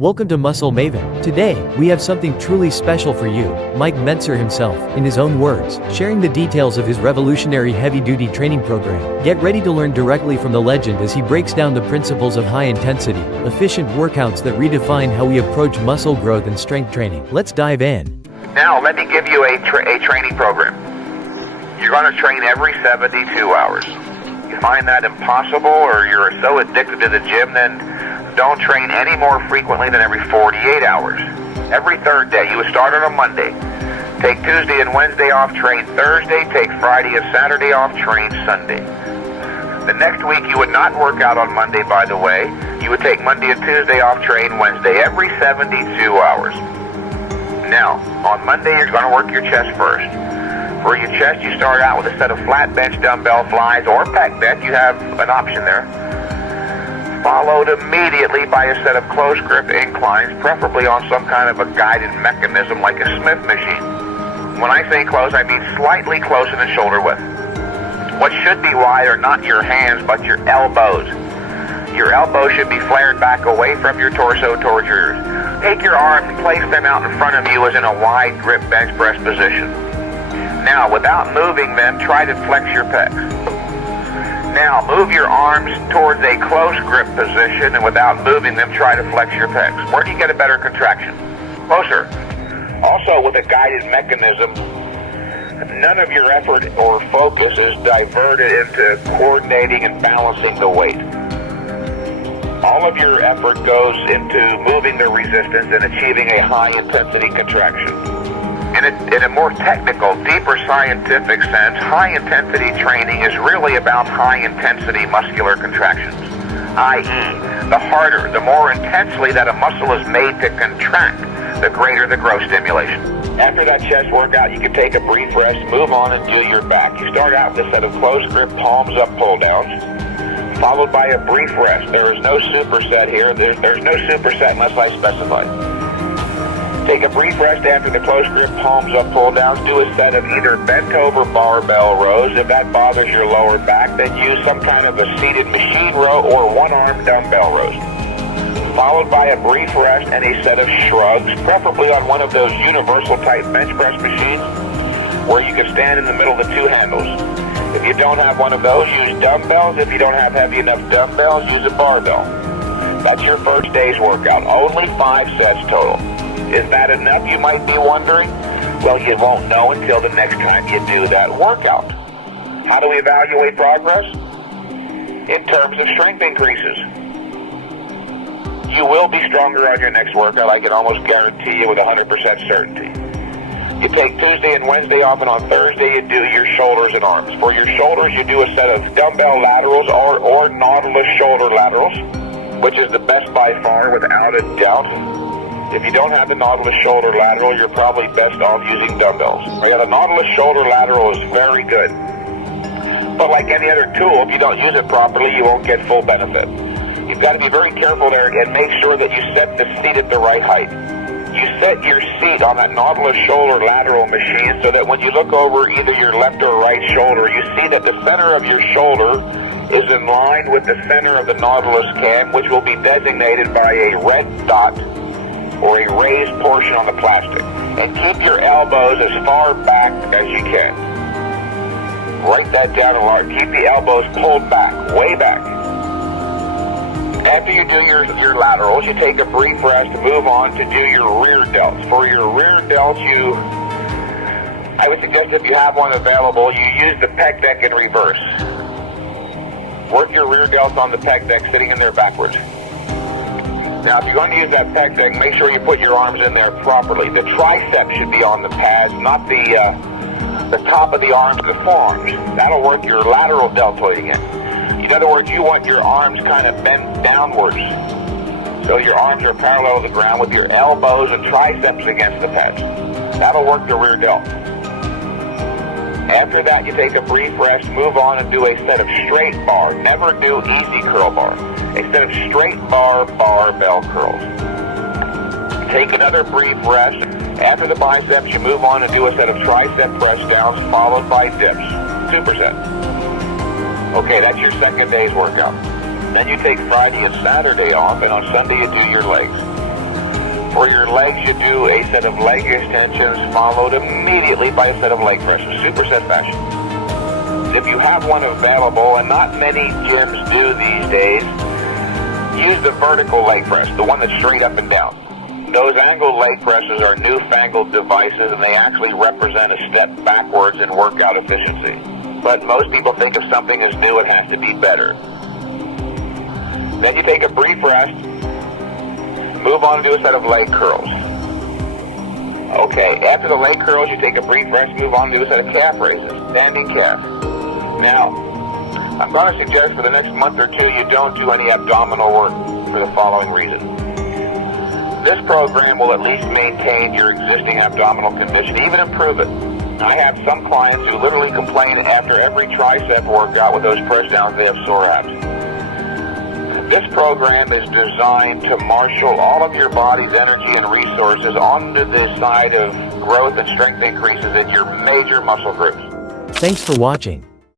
Welcome to Muscle Maven. Today, we have something truly special for you. Mike Mentzer himself, in his own words, sharing the details of his revolutionary heavy-duty training program. Get ready to learn directly from the legend as he breaks down the principles of high-intensity, efficient workouts that redefine how we approach muscle growth and strength training. Let's dive in. Now, let me give you a training program. You're going to train every 72 hours. You find that impossible, or you're so addicted to the gym, then don't train any more frequently than every 48 hours. Every third day. You would start on a Monday. Take Tuesday and Wednesday off, train Thursday. Take Friday and Saturday off, train Sunday. The next week you would not work out on Monday, by the way. You would take Monday and Tuesday off, train Wednesday. Every 72 hours. Now, on Monday you're going to work your chest first. For your chest, you start out with a set of flat bench dumbbell flies or pec deck. You have an option there. Followed immediately by a set of close grip inclines, preferably on some kind of a guided mechanism like a Smith machine. When I say close, I mean slightly closer than shoulder width. What should be wide are not your hands, but your elbows. Your elbows should be flared back away from your torso towards your ears. Take your arms and place them out in front of you as in a wide grip bench press position. Now, without moving them, try to flex your pecs. Now, move your arms towards a close grip position, and without moving them, try to flex your pecs. Where do you get a better contraction? Closer. Also, with a guided mechanism, none of your effort or focus is diverted into coordinating and balancing the weight. All of your effort goes into moving the resistance and achieving a high-intensity contraction. In a more technical, deeper scientific sense, high-intensity training is really about high-intensity muscular contractions, i.e., the harder, the more intensely that a muscle is made to contract, the greater the growth stimulation. After that chest workout, you can take a brief rest, move on, and do your back. You start out with a set of close grip palms up pull-downs, followed by a brief rest. There is no superset here. There's no superset unless I specify. Take a brief rest after the close grip palms up pull downs. Do a set of either bent over barbell rows. If that bothers your lower back, then use some kind of a seated machine row or one-arm dumbbell rows. Followed by a brief rest and a set of shrugs, preferably on one of those universal type bench press machines where you can stand in the middle of the two handles. If you don't have one of those, use dumbbells. If you don't have heavy enough dumbbells, use a barbell. That's your first day's workout. Only 5 sets total. Is that enough, you might be wondering? Well, you won't know until the next time you do that workout. How do we evaluate progress? In terms of strength increases. You will be stronger on your next workout, I can almost guarantee you with 100% certainty. You take Tuesday and Wednesday off, and on Thursday you do your shoulders and arms. For your shoulders, you do a set of dumbbell laterals or Nautilus shoulder laterals, which is the best by far without a doubt. If you don't have the Nautilus shoulder lateral, you're probably best off using dumbbells. The Nautilus shoulder lateral is very good. But like any other tool, if you don't use it properly, you won't get full benefit. You've got to be very careful there and make sure that you set the seat at the right height. You set your seat on that Nautilus shoulder lateral machine so that when you look over either your left or right shoulder, you see that the center of your shoulder is in line with the center of the Nautilus cam, which will be designated by a red dot or a raised portion on the plastic. And keep your elbows as far back as you can. Write that down a lot. Keep the elbows pulled back, way back. After you do your laterals, you take a brief rest to move on to do your rear delts. For your rear delts, I would suggest if you have one available, you use the pec deck in reverse. Work your rear delts on the pec deck sitting in there backwards. Now, if you're going to use that pec deck, make sure you put your arms in there properly. The tricep should be on the pads, not the top of the arms, the forearms. That'll work your lateral deltoid again. In other words, you want your arms kind of bent downwards. So your arms are parallel to the ground with your elbows and triceps against the pads. That'll work the rear delt. After that, you take a brief rest, move on and do a set of straight bar. Never do easy curl bar. A set of straight bar barbell curls. Take another brief rest. After the biceps, you move on and do a set of tricep press downs followed by dips. 2%. Okay, that's your second day's workout. Then you take Friday and Saturday off, and on Sunday you do your legs. For your legs, you do a set of leg extensions followed immediately by a set of leg presses, superset fashion. If you have one available, and not many gyms do these days, use the vertical leg press, the one that's straight up and down. Those angled leg presses are newfangled devices, and they actually represent a step backwards in workout efficiency. But most people think if something is new, it has to be better. Then you take a brief rest, move on to do a set of leg curls. Okay, after the leg curls, you take a brief rest, move on to do a set of calf raises, standing calf. Now, I'm going to suggest for the next month or two you don't do any abdominal work for the following reason. This program will at least maintain your existing abdominal condition, even improve it. I have some clients who literally complain after every tricep workout with those press downs they have sore abs. This program is designed to marshal all of your body's energy and resources onto the side of growth and strength increases in your major muscle groups. Thanks for watching.